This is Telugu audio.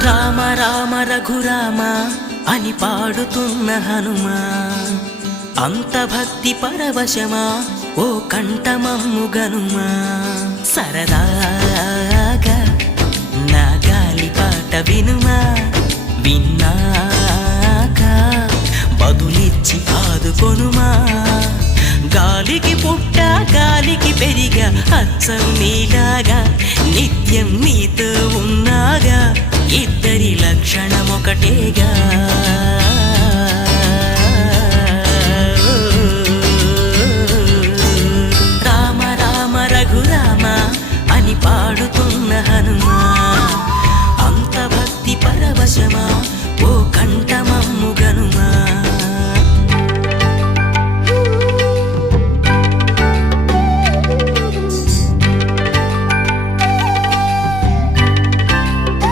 రామ రామ రఘురామ అని పాడుతున్న హనుమా, అంత భక్తి పరవశమా ఓ కంఠమమ్ము గనుమా. సరదాగా నా గాలి పాట వినుమా, విన్నాక బదులిచ్చి ఆదుకొనుమా. గాలికి పుట్ట గాలికి పెరిగా అచ్చం నీలాగా, నిత్యం నీతో ఉన్నాగా, ఇద్దరి లక్షణమొకటేగా.